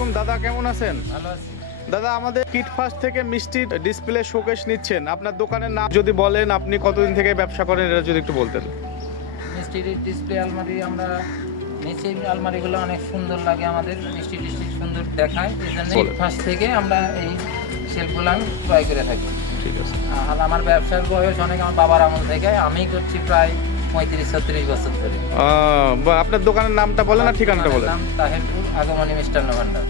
আছেন? ভালো আছি। দাদা আমাদের কিট ফাস্ট থেকে মিষ্টির ডিসপ্লে শোকেস নিচ্ছেন। আপনার দোকানের নাম যদি বলেন আপনি কতদিন থেকে ব্যবসা করেন এটা যদি একটু বলতেন। মিষ্টির ডিসপ্লে আলমারি আমরা নিচে আলমারিগুলো অনেক সুন্দর লাগে আমাদের। মিষ্টি টিষ্টি সুন্দর দেখায়। এই জন্য। ফার্স্ট থেকে আমরা এই সেলফগুলো আমি ক্রয় করে থাকি। ঠিক আছে। আর আমার ব্যবসার বয়স অনেক আমার বাবার আমল থেকে। আমি করছি প্রায় পঁয়ত্রিশ ছত্রিশ বছর ধরে। আপনার দোকানের নামটা বলেন আর ঠিকানাটা বলেন নাম তাহেরপুর আগমনী মিষ্টান্ন ভান্ডার।